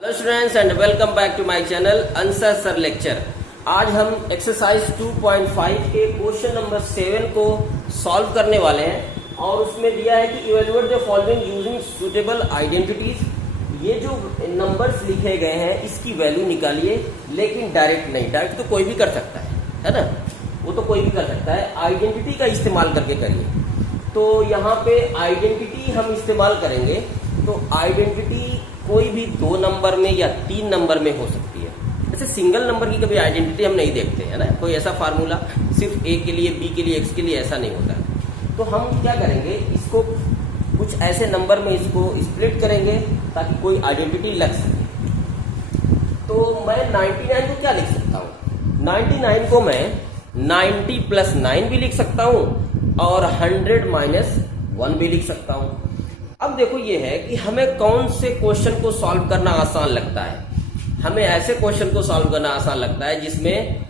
Hello students and welcome back to my channel answer sir lecture. आज हम exercise 2.5 के question number 7 को solve करने वाले हैं और उसमें दिया है कि evaluate the following using suitable identities. ये जो नंबर्स लिखे गए हैं इसकी वैल्यू निकालिए, लेकिन डायरेक्ट नहीं, डायरेक्ट तो कोई भी कर सकता है ना, वो तो कोई भी कर सकता है, आइडेंटिटी का इस्तेमाल करके करिए। तो यहाँ पे आइडेंटिटी हम इस्तेमाल करेंगे, तो आइडेंटिटी कोई भी 2 नंबर में या 3 नंबर में हो सकती है। जैसे सिंगल नंबर की कभी आइडेंटिटी हम नहीं देखते है ना, कोई ऐसा फार्मूला सिर्फ ए के लिए, बी के लिए, एक्स के लिए ऐसा नहीं होता है। तो हम क्या करेंगे, इसको कुछ ऐसे नंबर में इसको स्प्लिट करेंगे ताकि कोई आइडेंटिटी लग सके। तो मैं 99 को क्या लिख सकता हूँ, 99 को मैं 90 + 9 भी लिख सकता हूँ और 100 - 1 भी लिख सकता हूँ। अब देखो ये है कि हमें कौन से क्वेश्चन को सॉल्व करना आसान लगता है। हमें ऐसे क्वेश्चन को सॉल्व करना आसान लगता है जिसमें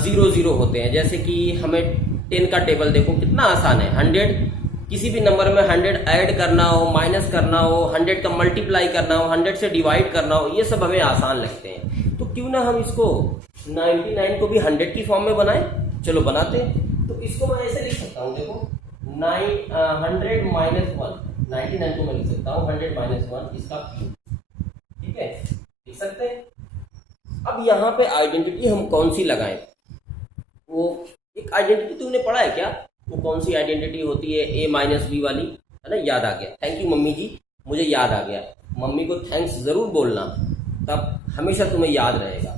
0 0 होते हैं। जैसे कि हमें 10 का टेबल देखो कितना आसान है, 100 किसी भी नंबर में 100 ऐड करना हो, माइनस करना हो, 100 का मल्टीप्लाई करना हो, 100 से डिवाइड करना हो, ये सब हमें आसान लगते हैं। तो क्यों ना हम इसको 99 को भी 100 की फॉर्म में बनाएं। चलो बनाते हैं। तो इसको मैं ऐसे लिख सकता हूँ, देखो 100 - 1, 99 को मैं लिख सकता हूँ 100 - 1 इसका क्यूब, ठीक है, लिख सकते हैं। अब यहाँ पे आइडेंटिटी हम कौन सी लगाएं, वो एक आइडेंटिटी तुमने पढ़ा है क्या, वो कौन सी आइडेंटिटी होती है, A - B वाली, है ना, याद आ गया। थैंक यू मम्मी जी, मुझे याद आ गया। मम्मी को थैंक्स जरूर बोलना, तब हमेशा तुम्हें याद रहेगा।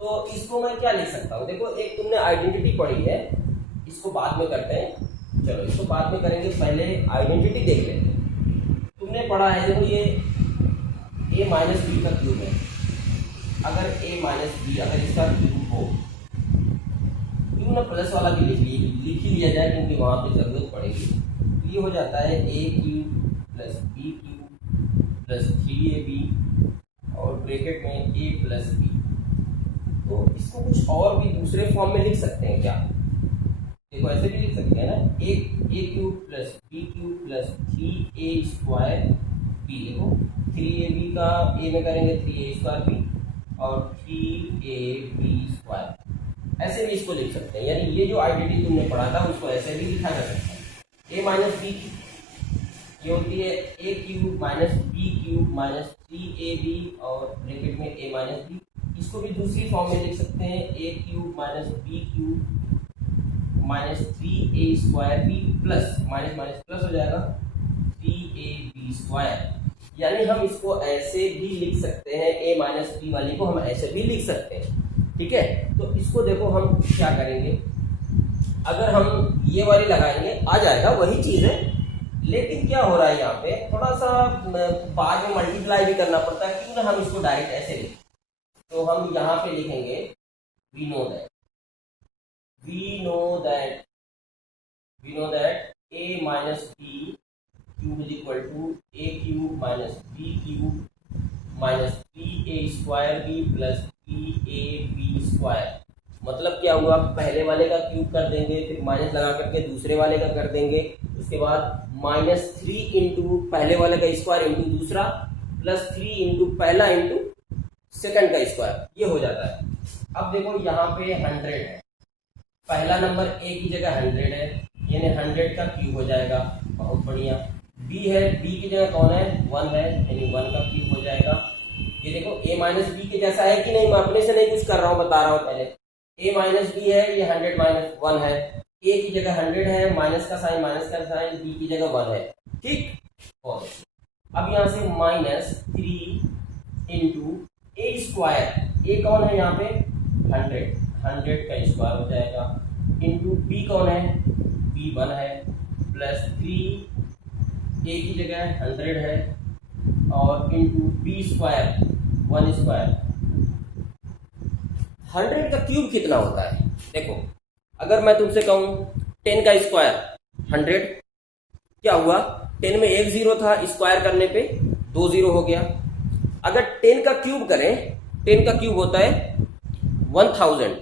तो इसको मैं क्या लिख सकता हूँ, देखो एक तुमने आइडेंटिटी पढ़ी है, इसको बाद में करते हैं, चलो इसको बाद में करेंगे, पहले आइडेंटिटी देख लेते हैं। तुमने पढ़ा है, देखो ये A - B का क्यूब है। अगर A - B अगर इसका क्यूब हो, क्यों ना प्लस वाला भी लिख ही लिया जाए क्योंकि वहां पे जरूरत पड़ेगी। ये हो जाता है A³ + B³ + 3AB और ब्रैकेट में A + B। तो इसको कुछ और भी दूसरे फॉर्म में लिख सकते हैं क्या, देखो ऐसे भी लिख सकते हैं ना, A³ + B³ + 3A² B। देखो 3AB का A में करेंगे 3A² और 3AB², ऐसे भी इसको लिख सकते हैं। यानी ये जो आइडेंटिटी तुमने पढ़ा था उसको ऐसे भी लिखा जा सकता है। A - B ये होती है A³ - B³ - 3AB और ब्रैकेट में A - B। इसको भी दूसरी फॉर्म में लिख सकते हैं, A³ - B³ -3A² B plus minus plus हो जाएगा 3AB²। यानी हम इसको ऐसे भी लिख सकते हैं, A - B वाली को हम ऐसे भी लिख सकते हैं, ठीक है। तो इसको देखो हम क्या करेंगे, अगर हम ये वाली लगाएंगे आ जाएगा, वही चीज है, लेकिन क्या हो रहा है यहाँ पे थोड़ा सा बाद में मल्टीप्लाई भी करना पड़ता है। क्यों ना हम इसको डायरेक्ट ऐसे लिखें, तो हम यहाँ पे लिखेंगे we know that A - B cube = A³ - B³ -3A² B + 3AB²। मतलब क्या हुआ, पहले वाले का क्यूब कर देंगे, फिर माइनस लगा करके दूसरे वाले का कर देंगे, उसके बाद -3 इंटू पहले वाले का स्क्वायर इंटू दूसरा + 3 इंटू पहला इंटू सेकंड का स्क्वायर, ये हो जाता है। अब देखो यहाँ पे 100 है, पहला नंबर A की जगह 100 है, यानी 100 का क्यूब हो जाएगा, बहुत बढ़िया। B है, B की जगह कौन है, 1 है, यानी 1 का क्यूब हो जाएगा। ये देखो A - B के जैसा है कि नहीं, मैं अपने से नहीं कुछ कर रहा हूँ, बता रहा हूँ पहले। A - B है, ये 100 - 1 है, A की जगह 100 है, माइनस का साइन, B की जगह 1 है, ठीक। और अब यहाँ से -3 इंटू A², A कौन है यहाँ पे 100 का स्क्वायर हो जाएगा, इंटू B कौन है, B 1 है, प्लस 3 A की जगह 100 है और इंटू B² 1²। 100 का क्यूब कितना होता है, देखो अगर मैं तुमसे कहूं 10 का स्क्वायर 100, क्या हुआ, 10 में 1 0 था, स्क्वायर करने पे 2 0 हो गया। अगर 10 का क्यूब करें, 10 का क्यूब होता है 1000,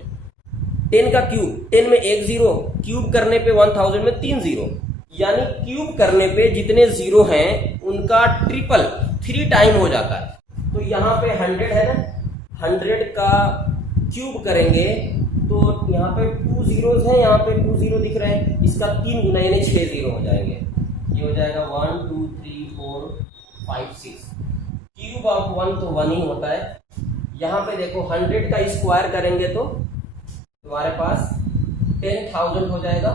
10 का क्यूब, 10 में 1 0, क्यूब करने पे 1000 में 3 0, यानी क्यूब करने पे जितने जीरो हैं उनका ट्रिपल 3 टाइम हो जाता है। तो यहाँ पे 100 है ना, 100 का क्यूब करेंगे तो यहाँ पे 2 जीरोस हैं, यहाँ पे 2 जीरो दिख रहे हैं, इसका 3 गुना यानी 6 जीरो हो जाएंगे। ये हो जाएगा 1 2 3 4 5 6। क्यूब ऑफ 1 तो 1 ही होता है। यहाँ पे देखो 100 का स्क्वायर करेंगे तो तुम्हारे पास 10,000 हो जाएगा।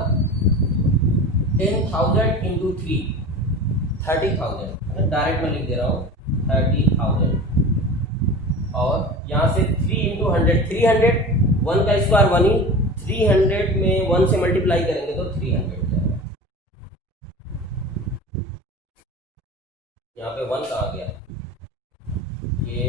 10,000 इंटू 3 30,000, डायरेक्ट मैं लिख दे रहा हूँ 30,000। और यहाँ से 3 इंटू 100 300, 1 का स्क्वायर 1 ही, 300 में 1 से मल्टीप्लाई करेंगे तो 300 हो जाएगा। यहाँ पे 1 कहाँ गया, ये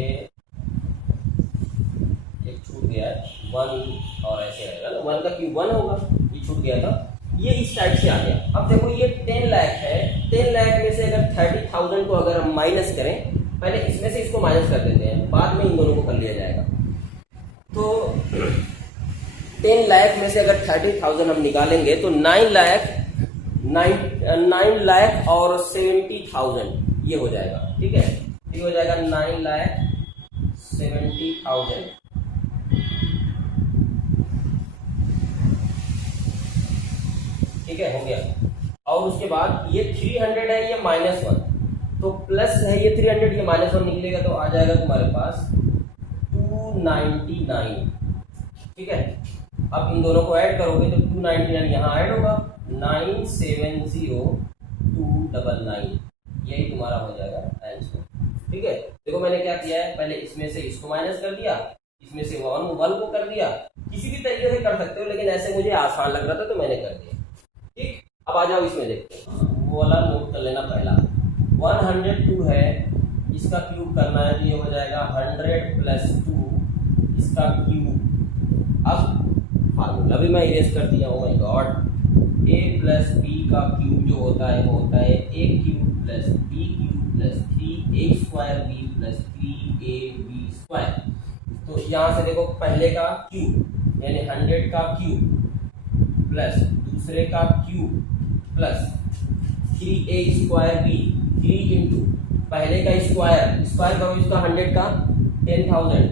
एक छूट गया है 1 और ऐसे आएगा ना, 1 का क्यूब 1 होगा, ये छूट गया था, ये इस टाइप से आ गया। अब देखो ये 10 लाख है, 10 लाख में से अगर 30,000 को अगर हम माइनस करें, पहले इसमें से इसको माइनस कर देते हैं, बाद में इन दोनों को कर लिया जाएगा। तो 10 लाख में से अगर 30,000 हम निकालेंगे तो 9 लाख और 70,000 ये हो जाएगा। ठीक है, ये हो जाएगा 9,70,000। ठीक है, हो गया। और उसके बाद ये 300 है, ये -1, तो प्लस है ये 300, ये -1 निकलेगा तो आ जाएगा तुम्हारे पास 299। ठीक है, अब इन दोनों को ऐड करोगे तो 299 यहाँ ऐड होगा, 970,299, यही तुम्हारा हो जाएगा आंसर। ठीक है, देखो मैंने क्या किया है, पहले इसमें से इसको माइनस कर दिया, इसमें से 1 को कर दिया, किसी भी तरीके से कर सकते हो, लेकिन ऐसे मुझे आसान लग रहा था तो मैंने कर दिया। ठीक, अब आ जाओ इसमें देखते हैं, वो वाला नोट कर लेना पहला। 102 है, इसका क्यूब करना है तो ये हो जाएगा 100 + 2 इसका क्यूब। अब फार्मूला भी मैं इरेज कर दिया, oh my God. a + b का क्यूब जो होता है वो होता है a³ + b³ + 3a² b + 3ab²। तो यहाँ से देखो पहले का क्यूब यानी 100 का क्यूब प्लस दूसरे का cube plus 3a² b, 3 into पहले का स्क्वायर करो इसका 100 का 10,000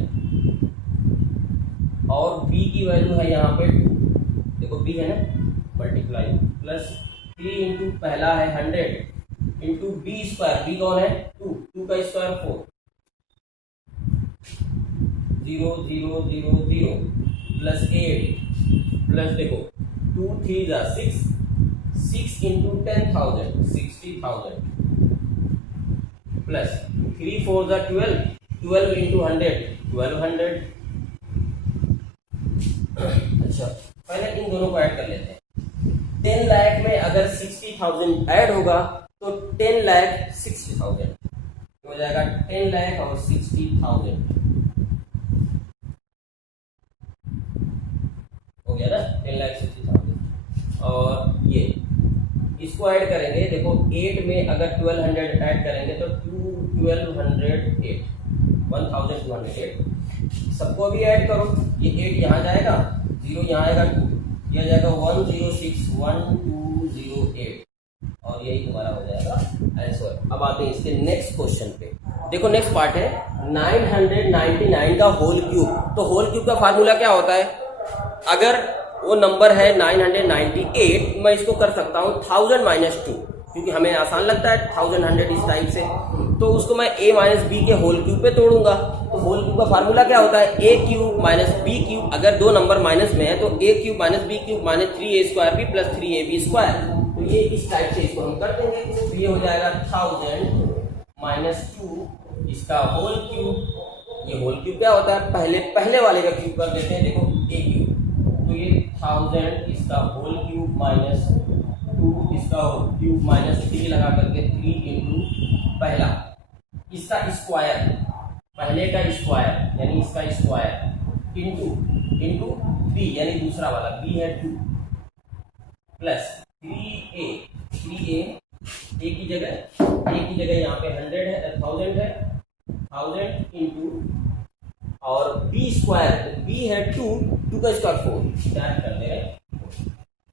और b की वैल्यू है यहाँ पे 2, देखो b है ना, मल्टीप्लाई प्लस 3 इंटू पहला है 100 इंटू b², b कौन है 2 का स्क्वायर 4, 0 0 0 0 प्लस 8 प्लस देखो 2 3 जा 6 इंटू 10,000 60,000 प्लस 3 4 जा 12 इंटू 100 1200। अच्छा, पहले इन दोनों को ऐड कर लेते हैं। 10 लाख में अगर 60,000 ऐड होगा तो 10 लाख 60,000 हो जाएगा, 10 लाख और 60,000 हो गया ना, 10 लाख 60,000। और ये इसको ऐड करेंगे, देखो 8 में अगर 1200 ऐड करेंगे तो 1208 1208। सबको भी ऐड करो, ये 8 यहाँ जाएगा, 0 यहाँ आएगा, 2 यह जाएगा 1061208 और यही तुम्हारा हो जाएगा आंसर। अब आते हैं इसके नेक्स्ट क्वेश्चन पे। देखो नेक्स्ट पार्ट है 999 का होल क्यूब। तो होल क्यूब का फार्मूला क्या होता है, अगर वो नंबर है 998, मैं इसको कर सकता हूँ 1000 - 2, क्योंकि हमें आसान लगता है 1000 100 इस टाइप से, तो उसको मैं a - b के होल क्यूब पे तोड़ूंगा। तो होल क्यूब का फार्मूला क्या होता है, a³ - b³। अगर दो नंबर माइनस में है तो a³ - b³ - 3a² b + 3ab²। तो ये इस टाइप से इसको हम कर देंगे, तो ये हो जाएगा 1000 - 2 इसका होल क्यूब। ये होल क्यूब क्या होता है, पहले वाले का क्यूब कर देते हैं, देखो a³, तो ये 1000 इसका होल क्यूब -2 इसका क्यूब -3 लगा करके 3 इंटू पहला इसका स्क्वायर, पहले का स्क्वायर यानी इसका स्क्वायर इंटू b यानी दूसरा वाला b है 2 प्लस 3a की जगह यहाँ पे 100 है 1000 है 1000 इंटू और b² b है 2 का स्क्वायर 4 क्या कर दे रहे हैं।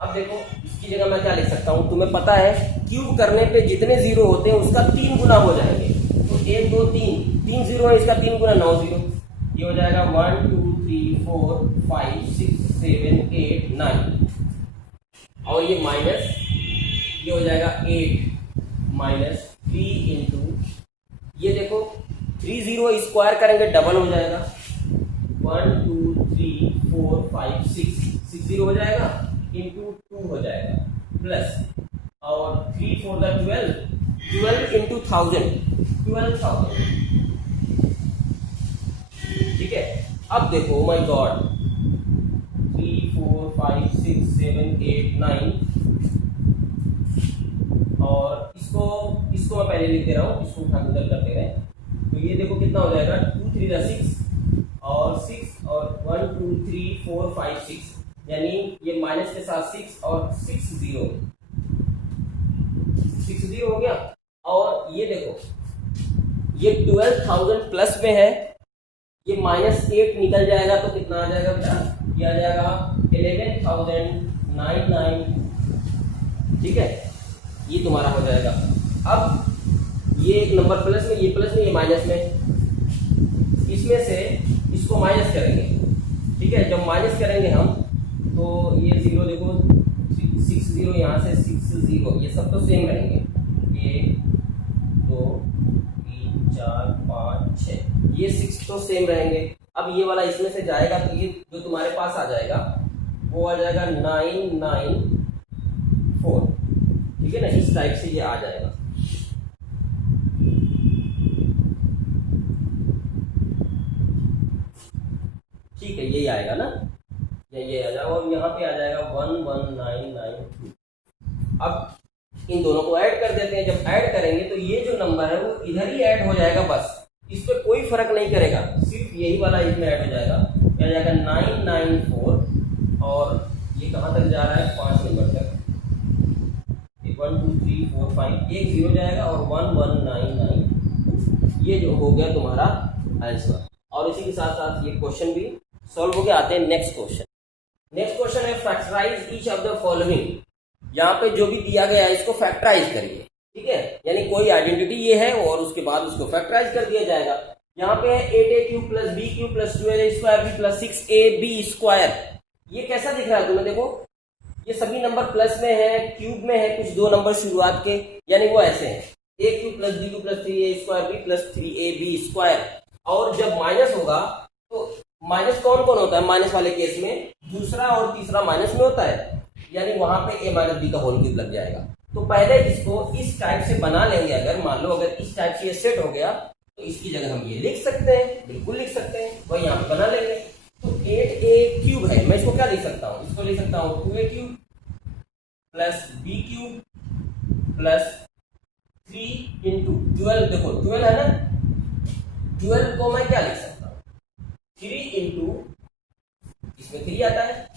अब देखो इसकी जगह मैं क्या लिख सकता हूँ, तुम्हें पता है क्यूब करने पे जितने जीरो होते हैं उसका 3 गुना हो जाएंगे, तो 1 2 3 3 जीरो है, इसका 3 गुना 9 जीरो, ये हो जाएगा 1 2 3 4 5 6 7 8 9, और ये माइनस, ये हो जाएगा 8 माइनस 3 इंटू, ये देखो 3 जीरो स्क्वायर करेंगे डबल हो जाएगा, 1 2 3 4 5 6 जीरो हो जाएगा, इंटू 2 हो जाएगा, प्लस और 3 4 12 इंटू 1000 12,000। ठीक है, अब देखो माय गॉड 3 4 5 6 7 8 9, और इसको मैं पहले लिख दे रहा हूँ, इसको उठा के करते रहे, तो ये देखो कितना हो जाएगा 2 3 6 और 6 और 1 2 3 4 5 6, यानी ये माइनस के साथ 6 और 6 जीरो हो गया। और ये देखो ये 12,000 प्लस में है, ये -8 निकल जाएगा तो कितना आ जाएगा बेटा, ये आ जाएगा 11,099। ठीक है, ये तुम्हारा हो जाएगा। अब ये एक नंबर प्लस में, ये प्लस में, ये माइनस में, इसमें से इसको माइनस करेंगे। ठीक है, जब माइनस करेंगे हम तो ये जीरो देखो 6 जीरो, यहाँ से 6 जीरो, ये सब तो सेम रहेंगे, 1 2 3 4 5 6, ये 6 तो सेम रहेंगे। अब ये वाला इसमें से जाएगा तो ये जो तुम्हारे पास आ जाएगा वो आ जाएगा 994। ठीक है ना, इस टाइप से ये आ जाएगा। ठीक है, यही आएगा ना, ये आ जाएगा, और यहाँ पे आ जाएगा 11992। अब इन दोनों को ऐड कर देते हैं, जब ऐड करेंगे तो ये जो नंबर है वो इधर ही ऐड हो जाएगा, बस इस पे कोई फर्क नहीं करेगा, सिर्फ यही वाला इसमें ऐड हो जाएगा, क्या जाएगा 994, और ये कहाँ तक जा रहा है 5 नंबर तक, 1 2 3 4 5, एक जीरो जाएगा और 1199, ये जो हो गया तुम्हारा आंसर। और इसी के साथ साथ ये क्वेश्चन भी सॉल्व हो गया। आते हैं नेक्स्ट क्वेश्चन। नेक्स्ट क्वेश्चन है factorise each of the following. यहाँ पे जो भी दिया गया है इसको फैक्टराइज करिए। ठीक है, यानी कोई आइडेंटिटी ये है और उसके बाद उसको फैक्टराइज कर दिया जाएगा। यहाँ पे है 8a³ + b³ + 12a² + 6ab²। ये कैसा दिख रहा है तुम्हें? देखो ये सभी नंबर प्लस में है, क्यूब में है, कुछ दो नंबर शुरुआत के, यानी वो ऐसे हैं a³ + b³ + 3a² b + 3ab²। और जब माइनस होगा तो माइनस कौन कौन होता है? माइनस वाले केस में दूसरा और तीसरा माइनस में होता है, यानी वहां पे a - b का होल क्यूब लग जाएगा। तो पहले इसको इस टाइप से बना लेंगे। अगर मान लो अगर इस टाइप से ये सेट हो गया तो इसकी जगह हम ये लिख सकते हैं, बिल्कुल लिख सकते हैं, वही यहाँ पे बना लेंगे। तो 8a³ है, मैं इसको क्या लिख सकता हूँ? इसको लिख सकता हूँ 2a³ + b³ + 3 × 12। देखो 12 है ना, 12 को मैं क्या लिख सकता हूँ? 3 × इसमें 3 आता है,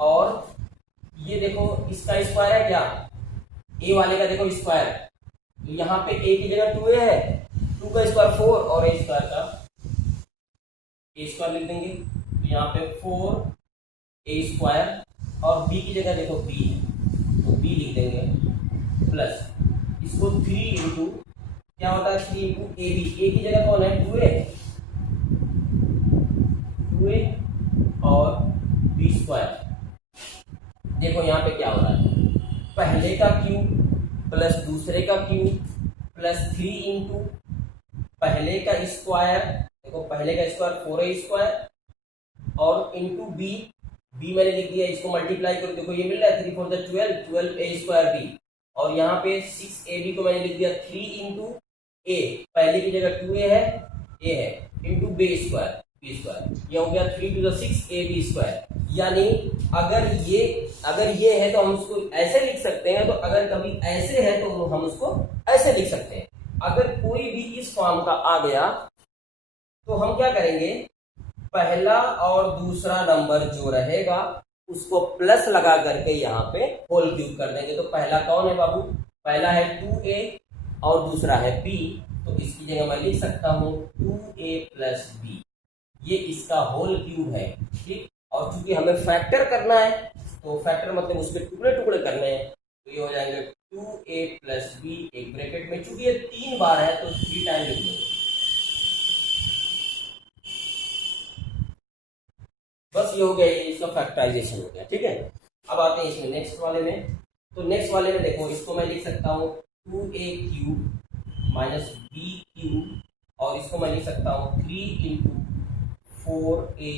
और ये देखो इसका स्क्वायर है क्या? ए वाले का देखो स्क्वायर, तो यहाँ पे ए की जगह 2a है, 2 का स्क्वायर 4 और a² का a² लिख देंगे। तो यहाँ पे 4a² और b की जगह देखो b है, तो b लिख देंगे, प्लस इसको 3 × क्या होता है 3 × ab। a की जगह कौन है? 2a और b²। देखो यहाँ पे क्या हो रहा है, पहले का क्यूब प्लस दूसरे का क्यूब प्लस 3 × पहले का स्क्वायर, देखो पहले का स्क्वायर 4a² और इंटू b मैंने लिख दिया, इसको मल्टीप्लाई करो, देखो ये मिल रहा है 3 × 4 = 12, 12a² b, और यहाँ पे 6ab को मैंने लिख दिया 3 × a, पहले की जगह 2a है, a है, इंटू b², ये हो गया 3 × 6ab²। यानी अगर ये है तो हम उसको ऐसे लिख सकते हैं, तो अगर कभी ऐसे है तो हम उसको ऐसे लिख सकते हैं। अगर कोई भी इस फॉर्म का आ गया तो हम क्या करेंगे, पहला और दूसरा नंबर जो रहेगा उसको प्लस लगा करके यहाँ पे होल क्यूब कर देंगे। तो पहला कौन है बाबू? पहला है 2a और दूसरा है b, तो इसकी जगह मैं लिख सकता हूँ 2a + b, ये इसका होल क्यूब है। ठीक, और चूंकि हमें फैक्टर करना है, तो फैक्टर मतलब उसके टुकड़े टुकड़े करने हैं, तो ये हो जाएंगे 2a + b, एक ब्रैकेट में, चूंकि ये 3 बार है तो 3 टाइम लिखेंगे, बस ये हो गया, ये इसका फैक्टराइजेशन हो गया। ठीक है, अब आते हैं इसमें नेक्स्ट वाले में। तो नेक्स्ट वाले में देखो, इसको मैं लिख सकता हूँ 2a cube minus b cube, और इसको मैं लिख सकता हूँ 3 into 4a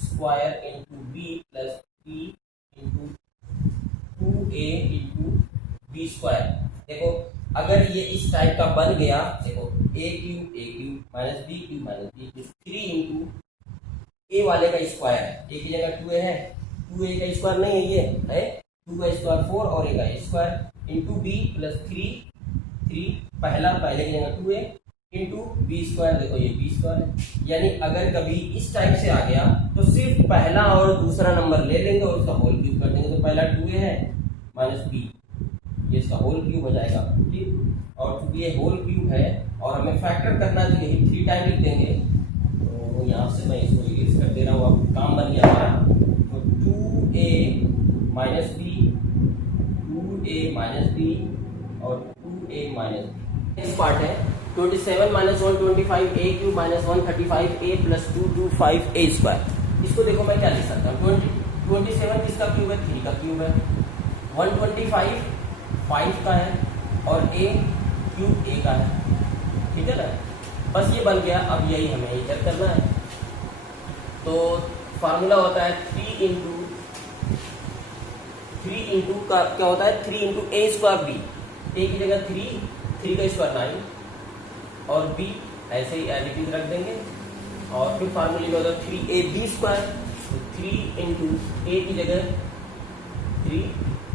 square into b plus 3 into 2a into b square. देखो अगर ये इस टाइप का बन गया, देखो a cube minus b cube 3 into A वाले का स्क्वायर है, ए की जगह 2a है, 2a का स्क्वायर नहीं है, ये है 2 का स्क्वायर 4 और a का स्क्वायर इंटू बी प्लस 3 पहले की जगह 2a इंटू बी स्क्वायर, देखो ये बी स्क्वायर है। यानी अगर कभी इस टाइप से आ गया तो सिर्फ पहला और दूसरा नंबर ले लेंगे और उसका होल क्यूब कर देंगे। तो पहला 2a है माइनस बी, ये इसका होल क्यूब हो जाएगा। ठीक, और चूंकि ये होल क्यूब है और हमें फैक्टर करना है तो यही 3 टाइम लिख देंगे। तो यहाँ से मैं इसको इरेज कर दे रहा हूँ, अब काम बन गया हमारा। तो 2a minus B, 2a minus B और 2a minus B. Next part है 27 minus 125 a cube minus 135 a plus 225 a square. इसको देखो मैं क्या लिख सकता हूँ, 27 किसका क्यूब है, 3 का क्यूब है, 125 5 का है और a क्यूब a का है। ठीक है ना, बस ये बन गया। अब यही हमें इधर करना है। तो फार्मूला होता है 3 इंटू का क्या होता है, 3 इंटू ए स्क्वायर बी, ए की जगह 3 का स्क्वायर 9 और बी ऐसे ही एज इट इज रख देंगे। और फिर फार्मूले में होता है 3ab स्क्वायर, तो 3 इंटू ए की जगह 3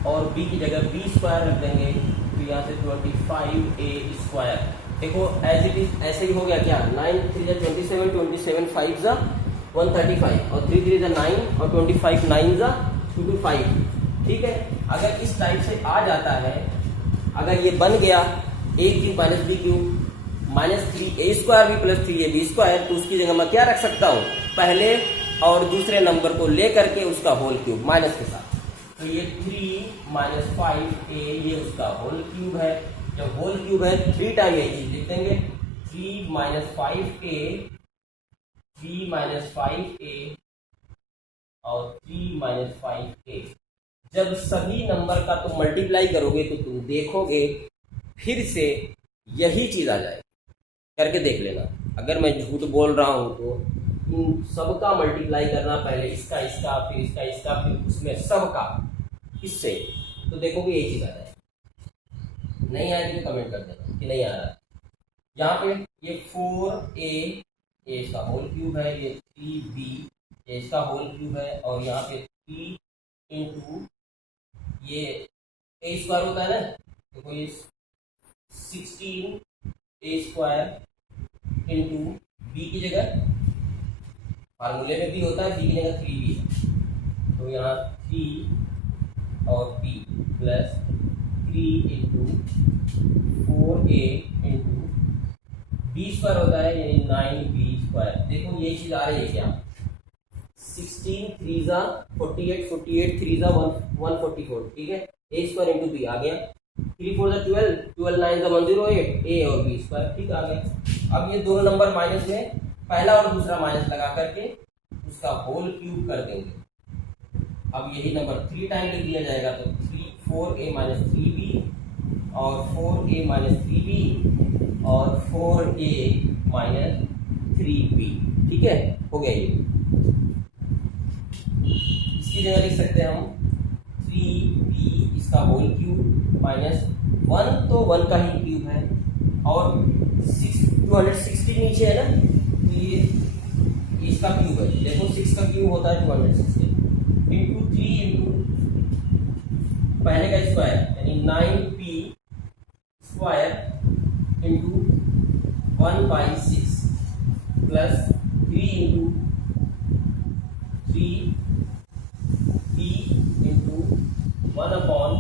और बी की जगह b स्क्वायर रख देंगे। तो यहाँ से 25a स्क्वायर। देखो एज इट इज ऐसे ही हो गया क्या, 9 3 जा 27, 27 5 जा 135 और 3 3 जा 9 और 25 9 जा 225। ठीक है, अगर इस टाइप से आ जाता है, अगर ये बन गया a cube minus b cube minus 3a square b plus 3ab square, तो उसकी जगह मैं क्या रख सकता हूँ, पहले और दूसरे नंबर को ले करके उसका होल क्यूब माइनस के साथ। तो ये 3 माइनस 5a ये उसका होल क्यूब है। जब होल क्यूब है 3 टाइम ये चीज लिख देंगे, 3 माइनस 5a और 3 माइनस 5a। जब सभी नंबर का तुम मल्टीप्लाई करोगे तो तुम देखोगे फिर से यही चीज आ जाए। करके देख लेना, अगर मैं झूठ बोल रहा हूं तो तुम सबका मल्टीप्लाई करना, पहले इसका इसका फिर इसका इसका फिर उसमें सबका इससे, तो देखोगे यही चीज आ जाए। नहीं आएगी तो कमेंट कर देना कि नहीं आ रहा। यहाँ पे ये 4a ये इसका होल क्यूब है, ये 3b ये इसका होल क्यूब है, और यहाँ पे 3 इंटू ये a स्क्वायर होता है ना, देखो ये 16a स्क्वायर इंटू b की जगह, फार्मूले में b होता है, b की जगह 3b है, तो यहाँ 3 और b plus 3 into 4a into b square होता है यानी 9b स्क्वायर। देखो ये चीज आ रही है क्या, 16 3 जा 48, 48 3 जा 144। ठीक है, a स्क्वायर इंटू बी आ गया, 3 4 जा 12, 12 9 जा 108 a और b स्क्वायर। ठीक आ गया। अब ये दोनों नंबर माइनस में पहला और दूसरा माइनस लगा करके उसका होल क्यूब कर देंगे। अब यही नंबर 3 टाइम लिख दिया जाएगा, तो 4a माइनस 3b और 4a माइनस 3b और 4a माइनस 3b। ठीक है, हो गया ये। इसकी जगह लिख सकते हैं हम 3b इसका होल क्यूब माइनस 1, तो 1 का ही क्यूब है, और 260 नीचे है ना, तो ये इसका क्यूब है। देखो 6 का क्यूब होता है 260 इंटू 3 इंटू पहले का स्क्वायर यानी 9p square into 1/6 plus 3 into 3b into 1/,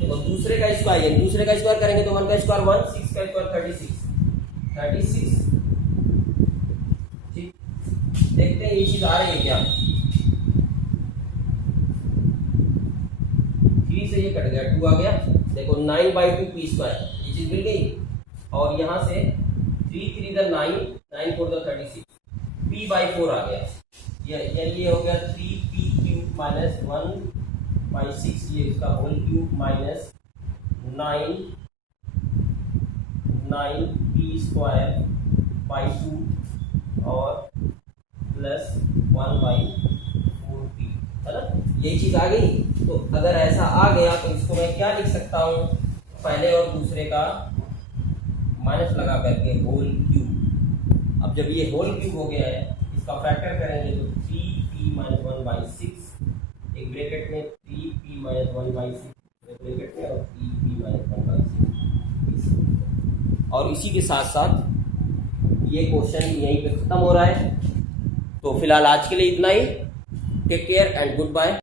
देखो दूसरे का स्क्वायर यानी दूसरे का स्क्वायर करेंगे तो 1 का स्क्वायर 1, 6 का स्क्वायर 36। ठीक, देखते हैं ये चीज आ रही है क्या। 3 से ये कट गया, 2 आ गया। देखो 9/2 p स्क्वायर ये चीज मिल गई, और यहाँ से 3 3 9 9 4 36 p/4 आ गया। ये हो गया 3p³ माइनस 1/6, ये इसका होल क्यूब माइनस 9p² 2 और प्लस 1/4p, है ना। यही चीज आ गई। तो अगर ऐसा आ गया तो इसको मैं क्या लिख सकता हूँ, पहले और दूसरे का माइनस लगा करके होल क्यूब। अब जब ये होल क्यूब हो गया है, इसका फैक्टर करेंगे तो 3p-1/6, एक ब्रैकेट में 3p-1/6 ब्रैकेट में, और 3p-1/6, और इसी के साथ साथ ये क्वेश्चन यहीं पे खत्म हो रहा है। तो फिलहाल आज के लिए इतना ही। Take care and good bye.